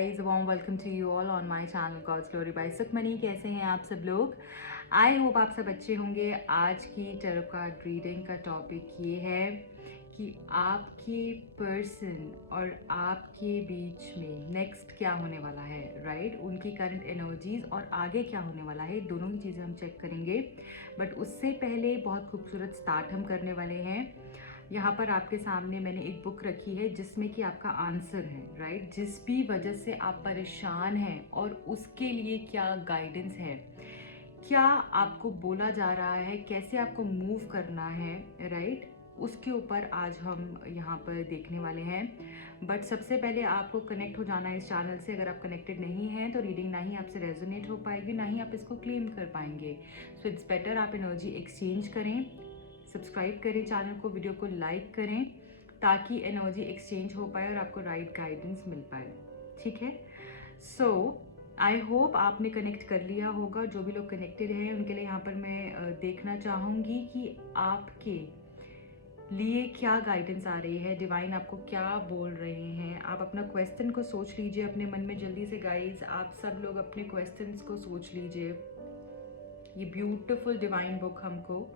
guys, warm welcome to you all on my channel God's Glory by Sukhmani. कैसे हैं आप सब लोग? आई होप आप सब अच्छे होंगे। आज की टैरो कार्ड रीडिंग का टॉपिक ये है कि आपके पर्सन और आपके बीच में नेक्स्ट क्या होने वाला है, राइट? उनकी करंट एनर्जीज और आगे क्या होने वाला है, दोनों ही चीज़ें हम चेक करेंगे। बट उससे पहले बहुत खूबसूरत स्टार्ट हम करने वाले हैं। यहाँ पर आपके सामने मैंने एक बुक रखी है जिसमें कि आपका आंसर है, राइट? जिस भी वजह से आप परेशान हैं और उसके लिए क्या गाइडेंस है, क्या आपको बोला जा रहा है, कैसे आपको मूव करना है, राइट? उसके ऊपर आज हम यहाँ पर देखने वाले हैं। बट सबसे पहले आपको कनेक्ट हो जाना है इस चैनल से। अगर आप कनेक्टेड नहीं हैं तो रीडिंग ना ही आपसे रेजोनेट हो पाएगी, ना ही आप इसको क्लेम कर पाएंगे। सो इट्स बेटर आप एनर्जी एक्सचेंज करें, सब्सक्राइब करें चैनल को, वीडियो को लाइक करें ताकि एनर्जी एक्सचेंज हो पाए और आपको राइट गाइडेंस मिल पाए, ठीक है? सो आई होप आपने कनेक्ट कर लिया होगा। जो भी लोग कनेक्टेड हैं उनके लिए यहाँ पर मैं देखना चाहूँगी कि आपके लिए क्या गाइडेंस आ रही है, डिवाइन आपको क्या बोल रहे हैं। आप अपना क्वेश्चन को सोच लीजिए अपने मन में जल्दी से गाइज। आप सब लोग अपने क्वेश्चंस को सोच लीजिए। ये ब्यूटीफुल डिवाइन बुक हमको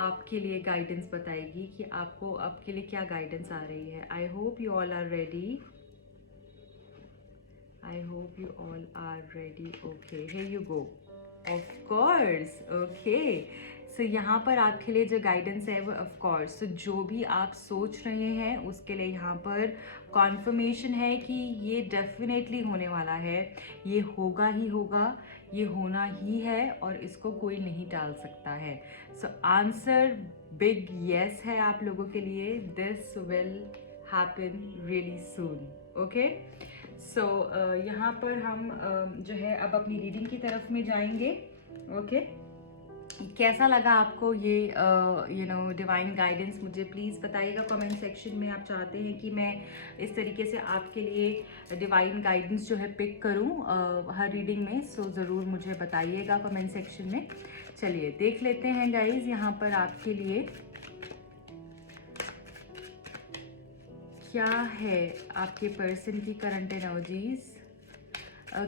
आपके लिए गाइडेंस बताएगी कि आपको आपके लिए क्या गाइडेंस आ रही है। I hope you all are ready. I hope you all are ready. Okay, here you go. Of course, okay. So यहाँ पर आपके लिए जो गाइडेंस है वो ऑफ कोर्स, so जो भी आप सोच रहे हैं उसके लिए यहाँ पर कॉन्फर्मेशन है कि ये डेफिनेटली होने वाला है, ये होगा ही होगा, ये होना ही है और इसको कोई नहीं टाल सकता है। सो आंसर बिग यस है आप लोगों के लिए। This will happen really soon, okay? So यहाँ पर हम जो है अब अपनी रीडिंग की तरफ में जाएंगे, ओके? कैसा लगा आपको ये डिवाइन गाइडेंस, मुझे प्लीज़ बताइएगा कमेंट सेक्शन में। आप चाहते हैं कि मैं इस तरीके से आपके लिए डिवाइन गाइडेंस जो है पिक करूं हर रीडिंग में? सो ज़रूर मुझे बताइएगा कमेंट सेक्शन में। चलिए देख लेते हैं गाइज यहाँ पर आपके लिए क्या है आपके पर्सन की करंट एनर्जीज।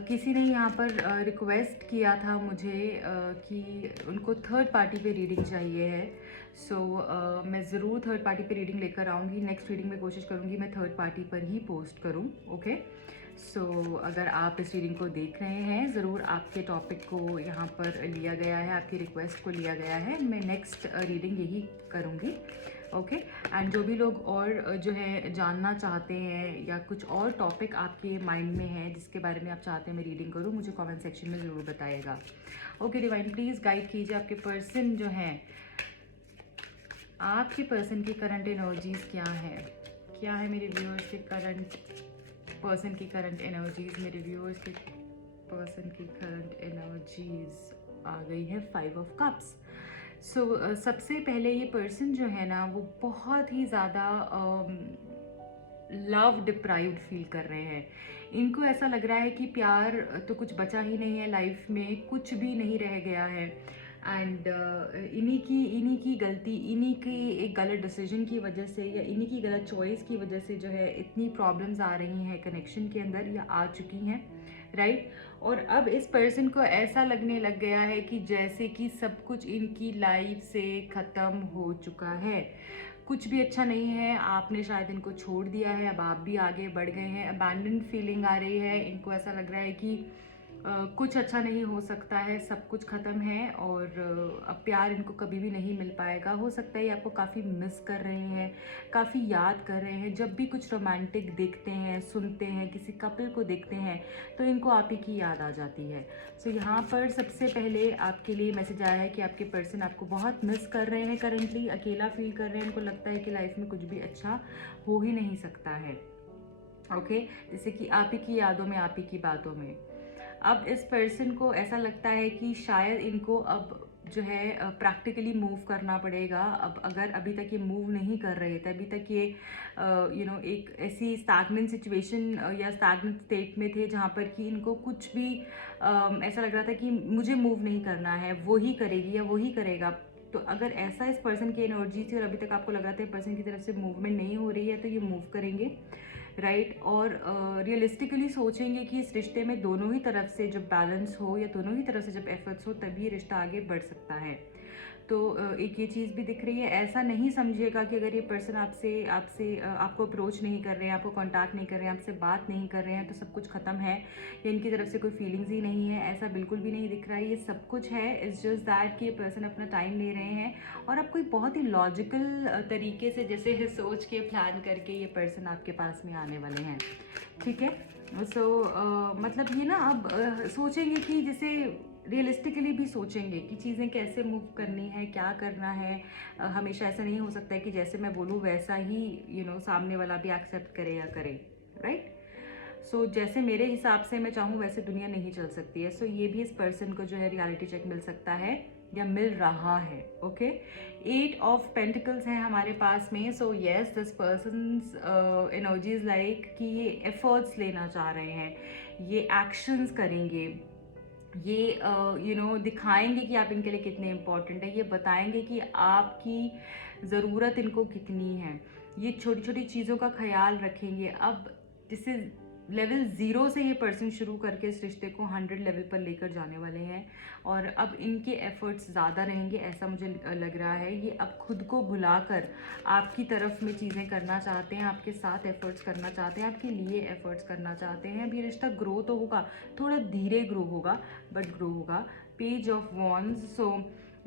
किसी ने यहाँ पर रिक्वेस्ट किया था मुझे कि उनको थर्ड पार्टी पे रीडिंग चाहिए है। सो मैं ज़रूर थर्ड पार्टी पे रीडिंग लेकर आऊँगी। नेक्स्ट रीडिंग में कोशिश करूँगी मैं थर्ड पार्टी पर ही पोस्ट करूँ, ओके? सो अगर आप इस रीडिंग को देख रहे हैं, ज़रूर आपके टॉपिक को यहाँ पर लिया गया है, आपकी रिक्वेस्ट को लिया गया है। मैं नेक्स्ट रीडिंग यही करूँगी, ओके? एंड जो भी लोग और जो है जानना चाहते हैं या कुछ और टॉपिक आपके माइंड में है जिसके बारे में आप चाहते हैं मैं रीडिंग करूँ, मुझे कमेंट सेक्शन में ज़रूर बताइएगा, ओके? डिवाइन प्लीज़ गाइड कीजिए आपके पर्सन जो हैं, आपके पर्सन की करंट एनर्जीज क्या है मेरे व्यूअर्स के करंट पर्सन की करंट एनर्जीज। मेरे व्यूअर्स के पर्सन की करंट एनर्जीज आ गई है 5 ऑफ कप्स। सो सबसे पहले ये पर्सन जो है ना वो बहुत ही ज़्यादा लव डिप्राइव्ड फील कर रहे हैं। इनको ऐसा लग रहा है कि प्यार तो कुछ बचा ही नहीं है लाइफ में, कुछ भी नहीं रह गया है। एंड इन्हीं की गलती, इन्हीं की एक गलत डिसीजन की वजह से या इन्हीं की गलत चॉइस की वजह से जो है इतनी प्रॉब्लम्स आ रही हैं कनेक्शन के अंदर या आ चुकी हैं, राइट? और अब इस पर्सन को ऐसा लगने लग गया है कि जैसे कि सब कुछ इनकी लाइफ से ख़त्म हो चुका है, कुछ भी अच्छा नहीं है। आपने शायद इनको छोड़ दिया है, अब आप भी आगे बढ़ गए हैं। अबैंडन फीलिंग आ रही है, इनको ऐसा लग रहा है कि कुछ अच्छा नहीं हो सकता है, सब कुछ ख़त्म है और अब प्यार इनको कभी भी नहीं मिल पाएगा। हो सकता है आपको काफ़ी मिस कर रहे हैं, काफ़ी याद कर रहे हैं। जब भी कुछ रोमांटिक देखते हैं, सुनते हैं, किसी कपल को देखते हैं तो इनको आप ही की याद आ जाती है। सो यहाँ पर सबसे पहले आपके लिए मैसेज आया है कि आपके पर्सन आपको बहुत मिस कर रहे हैं, करंटली अकेला फील कर रहे हैं। इनको लगता है कि लाइफ में कुछ भी अच्छा हो ही नहीं सकता है, ओके? जैसे कि आप ही की यादों में, आप ही की बातों में। अब इस पर्सन को ऐसा लगता है कि शायद इनको अब जो है प्रैक्टिकली मूव करना पड़ेगा। अब अगर अभी तक ये मूव नहीं कर रहे थे, अभी तक ये एक ऐसी स्टैग्नेंट सिचुएशन या स्टैग्नेंट स्टेट में थे जहाँ पर कि इनको कुछ भी ऐसा लग रहा था कि मुझे मूव नहीं करना है, वो ही करेगी या वो ही करेगा। तो अगर ऐसा इस पर्सन की एनर्जी थी और अभी तक आपको लग रहा था पर्सन की तरफ से मूवमेंट नहीं हो रही है तो ये मूव करेंगे, राइट। और रियलिस्टिकली सोचेंगे कि इस रिश्ते में दोनों ही तरफ से जब बैलेंस हो या दोनों ही तरफ से जब एफर्ट्स हो तभी ये रिश्ता आगे बढ़ सकता है। तो एक ये चीज़ भी दिख रही है। ऐसा नहीं समझिएगा कि अगर ये पर्सन आपसे आपसे आपको अप्रोच नहीं कर रहे हैं, आपको कांटेक्ट नहीं कर रहे हैं, आपसे बात नहीं कर रहे हैं तो सब कुछ ख़त्म है या इनकी तरफ से कोई फीलिंग्स ही नहीं है, ऐसा बिल्कुल भी नहीं दिख रहा है। ये सब कुछ है, इट्स जस्ट दैट कि ये पर्सन अपना टाइम ले रहे हैं और आप कोई बहुत ही लॉजिकल तरीके से जैसे सोच के प्लान करके ये पर्सन आपके पास में आने वाले हैं, ठीक है। सो मतलब ये ना अब सोचेंगे कि जैसे रियलिस्टिकली भी सोचेंगे कि चीज़ें कैसे मूव करनी है, क्या करना है। हमेशा ऐसा नहीं हो सकता है कि जैसे मैं बोलूँ वैसा ही सामने वाला भी एक्सेप्ट करे या करे, राइट। सो जैसे मेरे हिसाब से मैं चाहूँ वैसे दुनिया नहीं चल सकती है। सो ये भी इस पर्सन को जो है रियलिटी चेक मिल सकता है या मिल रहा है, ओके। 8 ऑफ पेंटिकल्स हैं हमारे पास में। So yes, this persons energies like कि ये एफर्ट्स लेना चाह रहे हैं, ये एक्शंस करेंगे, ये दिखाएंगे कि आप इनके लिए कितने इम्पोर्टेंट है, ये बताएंगे कि आपकी ज़रूरत इनको कितनी है, ये छोटी छोटी चीज़ों का ख्याल रखेंगे। अब जैसे लेवल 0 से ये पर्सन शुरू करके इस रिश्ते को 100 लेवल पर लेकर जाने वाले हैं और अब इनके एफर्ट्स ज़्यादा रहेंगे, ऐसा मुझे लग रहा है। ये अब खुद को भुलाकर आपकी तरफ में चीज़ें करना चाहते हैं, आपके साथ एफर्ट्स करना चाहते हैं, आपके लिए एफर्ट्स करना चाहते हैं। अब ये रिश्ता ग्रो तो होगा, थोड़ा धीरे ग्रो होगा बट ग्रो होगा। Page of wands, so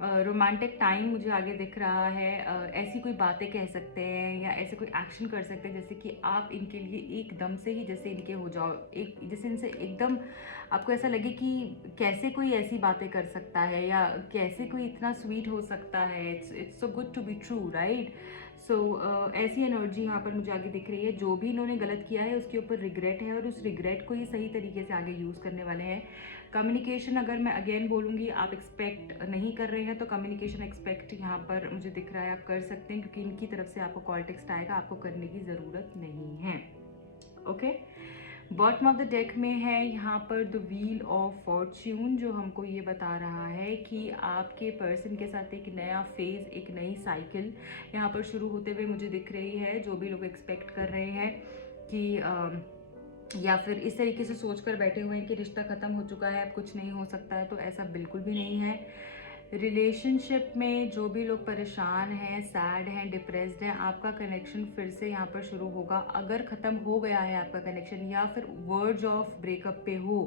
romantic time मुझे आगे दिख रहा है। ऐसी कोई बातें कह सकते हैं या ऐसे कोई एक्शन कर सकते हैं जैसे कि आप इनके लिए एकदम से ही जैसे इनके हो जाओ, एक जैसे इनसे एकदम आपको ऐसा लगे कि कैसे कोई ऐसी बातें कर सकता है या कैसे कोई इतना स्वीट हो सकता है, it's so good to be true, right. So ऐसी एनर्जी यहाँ पर मुझे आगे दिख रही है। जो भी इन्होंने गलत किया है उसके ऊपर रिग्रेट है और उस रिग्रेट को ये सही तरीके से आगे यूज़ करने वाले हैं। कम्युनिकेशन अगर मैं अगेन बोलूँगी, आप एक्सपेक्ट नहीं कर रहे हैं तो कम्युनिकेशन एक्सपेक्ट यहाँ पर मुझे दिख रहा है आप कर सकते हैं, क्योंकि इनकी तरफ से आपको कॉल टेक्स्ट आएगा, आपको करने की ज़रूरत नहीं है, okay. Bottom of the deck में है यहाँ पर द व्हील ऑफ फॉर्च्यून, जो हमको ये बता रहा है कि आपके पर्सन के साथ एक नया फेज, एक नई साइकिल यहाँ पर शुरू होते हुए मुझे दिख रही है। जो भी लोग एक्सपेक्ट कर रहे हैं कि या फिर इस तरीके से सोच कर बैठे हुए हैं कि रिश्ता ख़त्म हो चुका है, अब कुछ नहीं हो सकता है, तो ऐसा बिल्कुल भी नहीं है। रिलेशनशिप में जो भी लोग परेशान हैं, सैड हैं, डिप्रेस्ड हैं, आपका कनेक्शन फिर से यहाँ पर शुरू होगा। अगर ख़त्म हो गया है आपका कनेक्शन या फिर वर्ज ऑफ ब्रेकअप पे हो,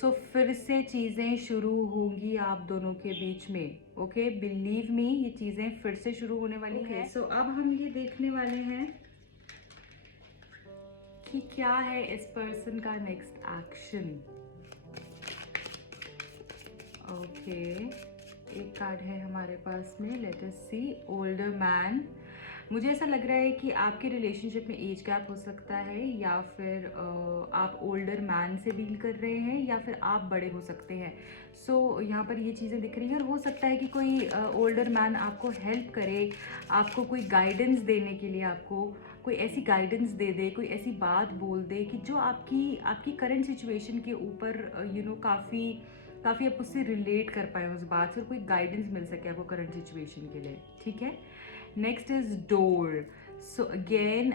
सो फिर से चीज़ें शुरू होंगी आप दोनों के बीच में, ओके। बिलीव मी, ये चीज़ें फिर से शुरू होने वाली है। सो अब हम ये देखने वाले हैं कि क्या है इस पर्सन का नेक्स्ट एक्शन, ओके। एक कार्ड है हमारे पास में, लेट अस सी। ओल्डर मैन, मुझे ऐसा लग रहा है कि आपके रिलेशनशिप में एज गैप हो सकता है या फिर आप ओल्डर मैन से डील कर रहे हैं या फिर आप बड़े हो सकते हैं। सो यहाँ पर ये चीज़ें दिख रही हैं और हो सकता है कि कोई ओल्डर मैन आपको हेल्प करे, आपको कोई गाइडेंस देने के लिए आपको कोई ऐसी गाइडेंस दे दे, कोई ऐसी बात बोल दे कि जो आपकी करंट सिचुएशन के ऊपर काफ़ी आप उससे रिलेट कर पाए उस बात से और कोई गाइडेंस मिल सके आपको करंट सिचुएशन के लिए, ठीक है। Next is door. So again,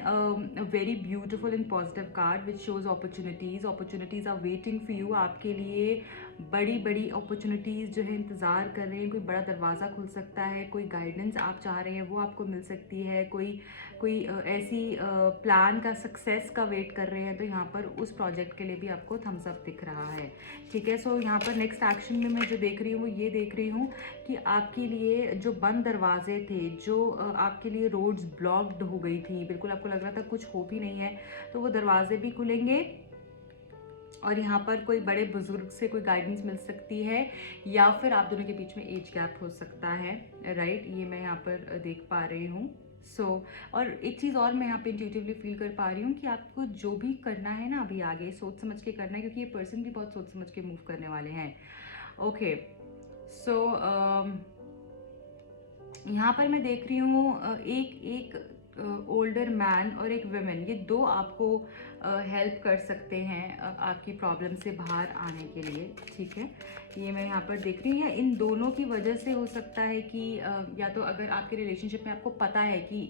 a very beautiful and positive card which shows opportunities. Opportunities are waiting for you. आपके लिए बड़ी बड़ी अपॉर्चुनिटीज़ जो है इंतज़ार कर रहे हैं। कोई बड़ा दरवाज़ा खुल सकता है, कोई गाइडेंस आप चाह रहे हैं वो आपको मिल सकती है, कोई ऐसी प्लान का सक्सेस का वेट कर रहे हैं, तो यहाँ पर उस प्रोजेक्ट के लिए भी आपको थम्स अप दिख रहा है, ठीक है। सो यहाँ पर नेक्स्ट एक्शन में मैं जो देख रही हूँ वो ये देख रही हूँ कि आपके लिए जो बंद दरवाजे थे, जो आपके लिए रोड्स ब्लॉक्ड हो गई थी, बिल्कुल आपको लग रहा था कुछ होप ही नहीं है, तो वो दरवाजे भी खुलेंगे और यहाँ पर कोई बड़े बुजुर्ग से कोई गाइडेंस मिल सकती है या फिर आप दोनों के बीच में एज गैप हो सकता है, राइट। ये मैं यहाँ पर देख पा रही हूँ। और एक चीज़ और मैं यहाँ पे इंट्यूटिवली फील कर पा रही हूँ कि आपको जो भी करना है ना अभी आगे सोच समझ के करना है, क्योंकि ये पर्सन भी बहुत सोच समझ के मूव करने वाले हैं, ओके। सो यहाँ पर मैं देख रही हूँ एक ओल्डर मैन और एक वुमेन, ये दो आपको हेल्प कर सकते हैं आपकी प्रॉब्लम से बाहर आने के लिए, ठीक है। ये मैं यहाँ पर देख रही हूँ, या इन दोनों की वजह से हो सकता है कि या तो अगर आपके रिलेशनशिप में आपको पता है कि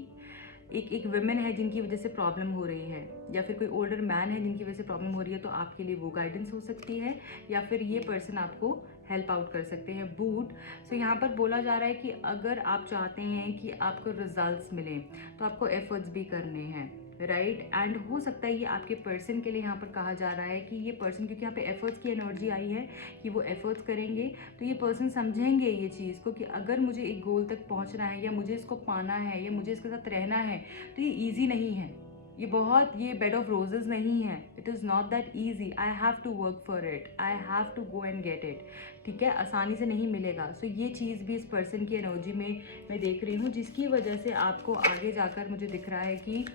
एक एक वुमेन है जिनकी वजह से प्रॉब्लम हो रही है, या फिर कोई ओल्डर मैन है जिनकी वजह से प्रॉब्लम हो रही है, तो आपके लिए वो गाइडेंस हो सकती है, या फिर ये पर्सन आपको हेल्प आउट कर सकते हैं। बूट, सो यहाँ पर बोला जा रहा है कि अगर आप चाहते हैं कि आपको रिजल्ट्स मिलें तो आपको एफर्ट्स भी करने हैं, राइट। एंड हो सकता है ये आपके पर्सन के लिए यहाँ पर कहा जा रहा है कि ये पर्सन, क्योंकि यहाँ पे एफर्ट्स की एनर्जी आई है कि वो एफर्ट्स करेंगे, तो ये पर्सन समझेंगे ये चीज़ को कि अगर मुझे एक गोल तक पहुँचना है, या मुझे इसको पाना है, या मुझे इसके साथ रहना है, तो ये ईजी नहीं है, ये बेड ऑफ रोजेज नहीं है। It is not that easy, I have to work for it, I have to go and get it, ठीक है, आसानी से नहीं मिलेगा। सो ये चीज़ भी इस पर्सन की एनर्जी में मैं देख रही हूँ, जिसकी वजह से आपको आगे जाकर मुझे दिख रहा है कि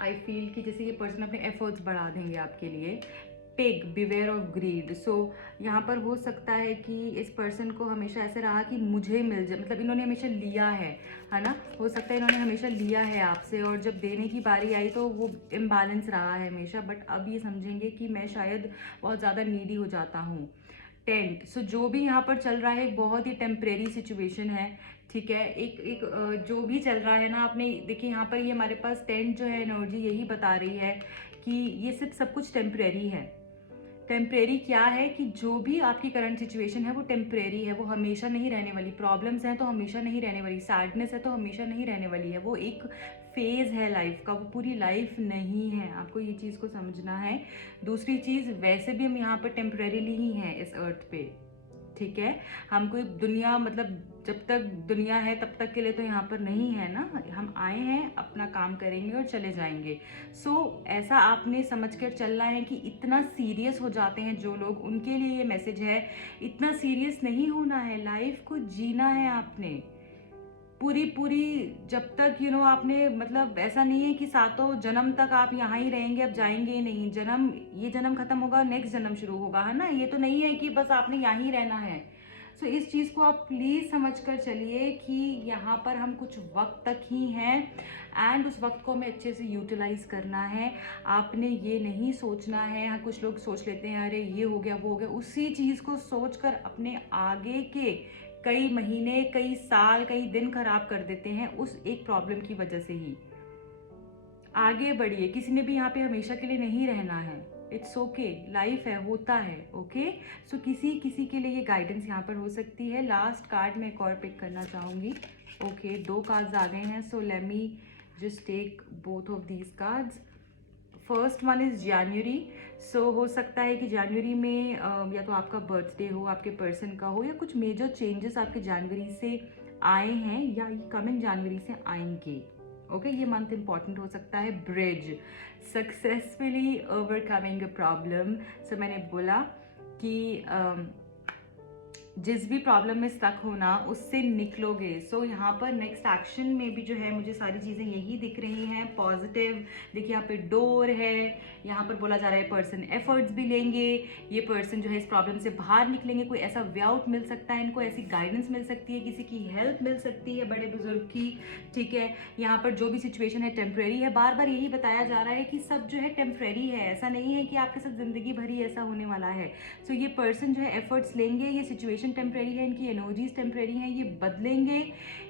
आई फील कि जैसे ये पर्सन अपने एफर्ट्स बढ़ा देंगे आपके लिए। पिग, बिवेयर ऑफ ग्रीड, सो यहाँ पर हो सकता है कि इस पर्सन को हमेशा ऐसा रहा कि मुझे मिल जाए, मतलब इन्होंने हमेशा लिया है ना, हो सकता है इन्होंने हमेशा लिया है आपसे, और जब देने की बारी आई तो वो इम्बैलेंस रहा है हमेशा, बट अब ये समझेंगे कि मैं शायद बहुत ज़्यादा नीडी हो जाता हूँ। टेंट, सो जो भी यहाँ पर चल रहा है एक बहुत ही टेम्परेरी सिचुएशन है, ठीक है। जो भी चल रहा है ना, आपने देखिए यहाँ पर ये हमारे पास टेंट जो है एनर्जी यही बता रही है कि ये सिर्फ सब कुछ टेम्परेरी है। टेम्परेरी क्या है कि जो भी आपकी करंट सिचुएशन है वो टेम्परेरी है, वो हमेशा नहीं रहने वाली। प्रॉब्लम्स हैं तो हमेशा नहीं रहने वाली, सैडनेस है तो हमेशा नहीं रहने वाली है, वो एक फेज़ है लाइफ का, वो पूरी लाइफ नहीं है, आपको ये चीज़ को समझना है। दूसरी चीज़, वैसे भी हम यहाँ पर टेम्परेरीली ही हैं इस अर्थ पे, ठीक है। हम कोई दुनिया, मतलब जब तक दुनिया है तब तक के लिए तो यहाँ पर नहीं है ना, हम आए हैं, अपना काम करेंगे और चले जाएंगे। सो ऐसा आपने समझ कर चलना है कि इतना सीरियस हो जाते हैं जो लोग, उनके लिए ये मैसेज है, इतना सीरियस नहीं होना है, लाइफ को जीना है आपने पूरी, जब तक आपने, मतलब ऐसा नहीं है कि सातों जन्म तक आप यहाँ ही रहेंगे, अब जाएंगे ही नहीं। ये जन्म खत्म होगा, नेक्स्ट जन्म शुरू होगा, है ना। ये तो नहीं है कि बस आपने यहाँ ही रहना है। सो इस चीज़ को आप प्लीज़ समझ कर चलिए कि यहाँ पर हम कुछ वक्त तक ही हैं, एंड उस वक्त को हमें अच्छे से यूटिलाइज करना है। आपने ये नहीं सोचना है, हाँ कुछ लोग सोच लेते हैं अरे ये हो गया वो हो गया, उसी चीज़ को सोच कर अपने आगे के कई महीने, कई साल, कई दिन खराब कर देते हैं उस एक प्रॉब्लम की वजह से ही। आगे बढ़िए, किसी ने भी यहाँ पे हमेशा के लिए नहीं रहना है, इट्स ओके, लाइफ है, होता है, ओके। सो किसी के लिए ये गाइडेंस यहाँ पर हो सकती है। लास्ट कार्ड मैं एक और पिक करना चाहूँगी। ओके, 2 कार्ड्स आ गए हैं, so let me just take both of these cards. First one is January. So हो सकता है कि जनवरी में या तो आपका बर्थडे हो, आपके पर्सन का हो, या कुछ मेजर चेंजेस आपके जनवरी से आए हैं या कमिंग जनवरी से आएंगे, ओके। ये मंथ इंपॉर्टेंट हो सकता है। Bridge, successfully overcoming a problem. So मैंने बोला कि जिस भी प्रॉब्लम में स्टक होना उससे निकलोगे। सो यहाँ पर नेक्स्ट एक्शन में भी जो है मुझे सारी चीज़ें यही दिख रही हैं पॉजिटिव। देखिए यहाँ पे डोर है, यहाँ पर बोला जा रहा है पर्सन एफर्ट्स भी लेंगे, ये पर्सन जो है इस प्रॉब्लम से बाहर निकलेंगे, कोई ऐसा वे आउट मिल सकता है इनको, ऐसी गाइडेंस मिल सकती है, किसी की हेल्प मिल सकती है, बड़े बुजुर्ग की, ठीक है। यहाँ पर जो भी सिचुएशन है टेम्प्रेरी है, बार बार यही बताया जा रहा है कि सब जो है टेम्प्रेरी है, ऐसा नहीं है कि आपके साथ ज़िंदगी भर ही ऐसा होने वाला है। सो ये पर्सन जो है एफर्ट्स लेंगे, ये सिचुएशन टेम्प्रेरी है, इनकी एनर्जीज टेम्प्रेरी हैं, ये बदलेंगे,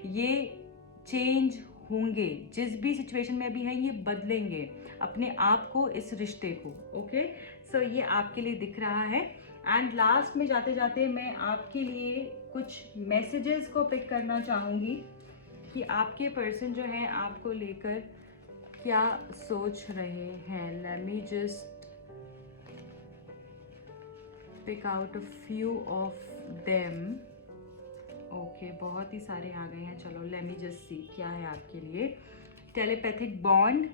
ये चेंज होंगे, जिस भी सिचुएशन में अभी हैं ये बदलेंगे अपने आप को, इस रिश्ते को, ओके। सो ये आपके लिए दिख रहा है। एंड लास्ट में जाते जाते मैं आपके लिए कुछ मैसेजेस को पिक करना चाहूँगी कि आपके पर्सन जो है आपको लेकर क्या सोच रहे हैं। Let me just pick out a few of them. Okay, बहुत ही सारे आ गए हैं, चलो लेट मी जस्ट सी क्या है आपके लिए। Telepathic bond.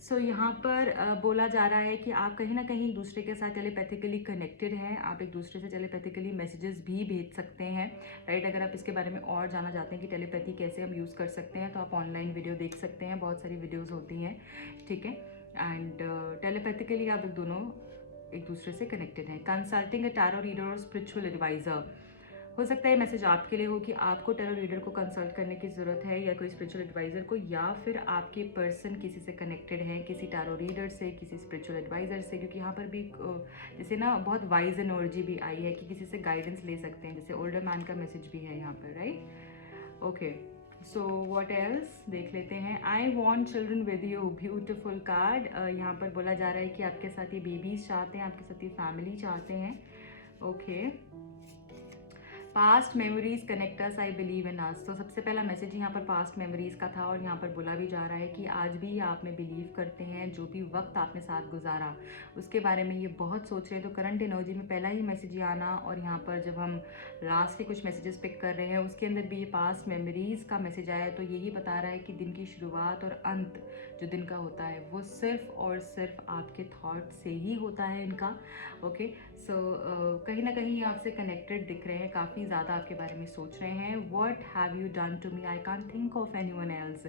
सो यहाँ पर बोला जा रहा है कि आप कहीं ना कहीं एक दूसरे के साथ टेलीपैथिकली कनेक्टेड हैं, आप एक दूसरे से टेलीपैथिकली मैसेजेस भी भेज सकते हैं, राइट। अगर आप इसके बारे में और जानना चाहते हैं कि टेलीपैथी कैसे हम यूज़ कर सकते हैं तो आप ऑनलाइन वीडियो देख सकते हैं, बहुत सारी वीडियोज़ होती हैं, ठीक है। एंड टेलीपैथिकली आप दोनों एक दूसरे से कनेक्टेड हैं। कंसल्टिंग अ टैरो रीडर और स्पिरिचुअल एडवाइज़र। हो सकता है मैसेज आपके लिए हो कि आपको टैरो रीडर को कंसल्ट करने की ज़रूरत है, या कोई स्पिरिचुअल एडवाइज़र को, या फिर आपके पर्सन किसी से कनेक्टेड है, किसी टैरो रीडर से, किसी स्पिरिचुअल एडवाइज़र से, क्योंकि यहाँ पर भी जैसे ना बहुत वाइज एनर्जी भी आई है कि किसी से गाइडेंस ले सकते हैं, जैसे ओल्डर मैन का मैसेज भी है यहाँ पर, right. Okay, so what else देख लेते हैं। I want children with you, beautiful card. यहाँ पर बोला जा रहा है कि आपके साथ ये बेबीज चाहते हैं, आपके साथ ये फैमिली चाहते हैं। Okay, past memories connect us, I believe in us. तो सबसे पहला मैसेज यहाँ पर पास्ट मेमोरीज का था, और यहाँ पर बोला भी जा रहा है कि आज भी आप में बिलीव करते हैं, जो भी वक्त आपने साथ गुजारा उसके बारे में ये बहुत सोच रहे हैं। तो करंट एनर्जी में पहला ही मैसेज ये आना, और यहाँ पर जब हम लास्ट के कुछ मैसेजेस पिक कर रहे हैं उसके अंदर भी ये पास्ट मेमोरीज का मैसेज आया है। तो यही बता रहा है कि दिन की शुरुआत और अंत जो दिन का होता है वो सिर्फ और सिर्फ आपके थॉट से ही होता है इनका। ओके, सो कहीं ना कहीं आपसे कनेक्टेड दिख रहे हैं, काफ़ी ज़्यादा आपके बारे में सोच रहे हैं। What have you done to me, I can't think of anyone else.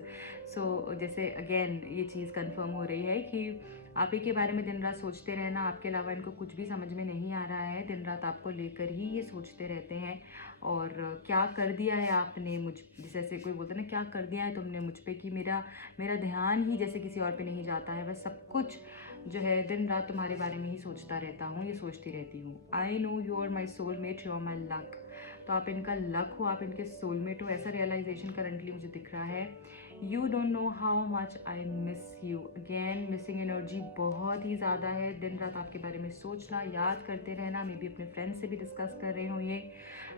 So जैसे अगेन ये चीज़ कंफर्म हो रही है कि आप ही के बारे में दिन रात सोचते रहना, आपके अलावा इनको कुछ भी समझ में नहीं आ रहा है, दिन रात आपको लेकर ही ये सोचते रहते हैं। और क्या कर दिया है आपने मुझ, जैसे कोई बोलता है ना, क्या कर दिया है तुमने मुझ पे, कि मेरा मेरा ध्यान ही जैसे किसी और पे नहीं जाता है, बस सब कुछ जो है दिन रात तुम्हारे बारे में ही सोचता रहता हूँ, ये सोचती रहती हूँ। I know you are my soulmate, you are my luck. तो आप इनका लक हो, आप इनके सोलमेट हो, ऐसा रियलाइजेशन करंटली मुझे दिख रहा है। You don't know how much I miss you. Again missing energy बहुत ही ज़्यादा है, दिन रात आपके बारे में सोचना, याद करते रहना, मे बी अपने फ्रेंड्स से भी डिस्कस कर रहे हो ये।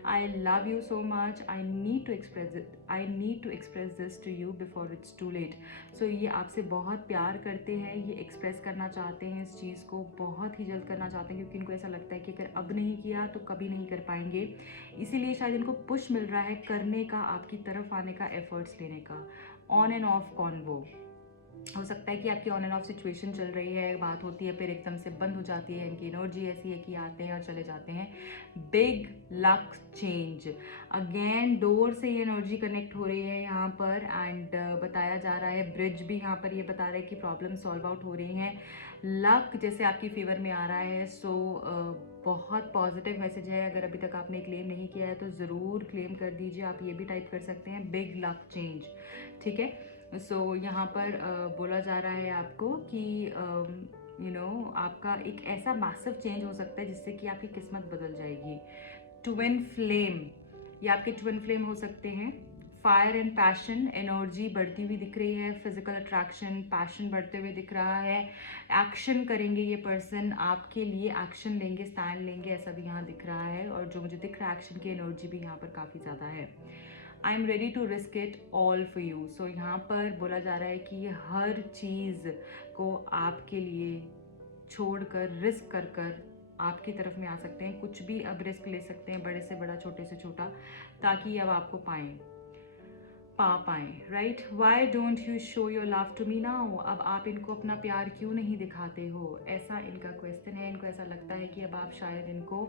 I love you so much, I need to express this to you before it's too late. So ये आपसे बहुत प्यार करते हैं, ये एक्सप्रेस करना चाहते हैं, इस चीज़ को बहुत ही जल्द करना चाहते हैं, क्योंकि इनको ऐसा लगता है कि अगर अब नहीं किया तो कभी नहीं कर पाएंगे। इसीलिए शायद इनको पुश मिल रहा है करने का, आपकी तरफ आने का, एफर्ट्स लेने का। ऑन एंड ऑफ कॉन्वो हो सकता है कि आपकी ऑन एंड ऑफ सिचुएशन चल रही है, बात होती है फिर एकदम से बंद हो जाती है। इनकी एनर्जी ऐसी है कि आते हैं और चले जाते हैं। Big luck change, again door से ये एनर्जी कनेक्ट हो रही है यहाँ पर। एंड बताया जा रहा है ब्रिज भी यहाँ पर ये बता रहा है कि प्रॉब्लम सॉल्व आउट हो रही हैं, लक जैसे आपकी फेवर में आ रहा है। सो बहुत पॉजिटिव मैसेज है। अगर अभी तक आपने क्लेम नहीं किया है तो ज़रूर क्लेम कर दीजिए। आप ये भी टाइप कर सकते हैं बिग लक चेंज, ठीक है। सो यहाँ पर बोला जा रहा है आपको कि आपका एक ऐसा मैसिव चेंज हो सकता है जिससे कि आपकी किस्मत बदल जाएगी। ट्विन फ्लेम, ये आपके ट्विन फ्लेम हो सकते हैं। फायर एंड पैशन, एनर्जी बढ़ती हुई दिख रही है, फिजिकल अट्रैक्शन, पैशन बढ़ते हुए दिख रहा है। एक्शन करेंगे ये पर्सन, आपके लिए एक्शन लेंगे, स्टैंड लेंगे, ऐसा भी यहाँ दिख रहा है। और जो मुझे दिख रहा है एक्शन की एनर्जी भी यहाँ पर काफ़ी ज़्यादा है। I am ready to risk it all for you. So यहाँ पर बोला जा रहा है कि ये हर चीज़ को आपके लिए छोड़कर, रिस्क कर कर आपकी तरफ में आ सकते हैं। कुछ भी अब रिस्क ले सकते हैं, बड़े से बड़ा, छोटे से छोटा, ताकि अब आपको पा पाएँ, right. Why don't you show your love to me now, अब आप इनको अपना प्यार क्यों नहीं दिखाते हो, ऐसा इनका क्वेश्चन है। इनको ऐसा लगता है कि अब आप शायद इनको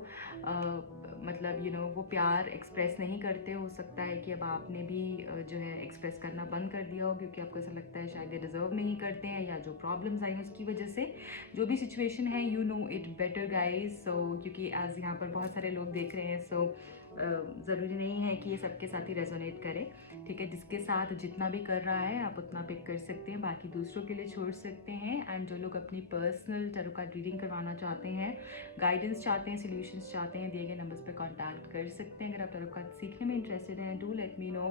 मतलब वो प्यार एक्सप्रेस नहीं करते। हो सकता है कि अब आपने भी जो है एक्सप्रेस करना बंद कर दिया हो, क्योंकि आपको ऐसा लगता है शायद ये डिज़र्व नहीं करते हैं, या जो प्रॉब्लम्स आई हैं उसकी वजह से, जो भी सिचुएशन है, you know it better guys. So क्योंकि एज यहाँ पर बहुत सारे लोग देख रहे हैं, सो ज़रूरी नहीं है कि ये सबके साथ ही रेजोनेट करे, ठीक है। जिसके साथ जितना भी कर रहा है आप उतना पिक कर सकते हैं, बाकी दूसरों के लिए छोड़ सकते हैं। एंड जो लोग अपनी पर्सनल टैरो कार्ड रीडिंग करवाना चाहते हैं, गाइडेंस चाहते हैं, सॉल्यूशंस चाहते हैं, दिए गए नंबर्स पे कांटेक्ट कर सकते हैं। अगर आप टैरो कार्ड सीखने में इंटरेस्टेड हैं, do let me know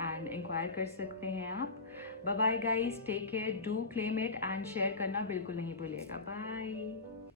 and inquire कर सकते हैं आप। Bye bye guys, take care, do claim it and share करना बिल्कुल नहीं भूलिएगा। बाय।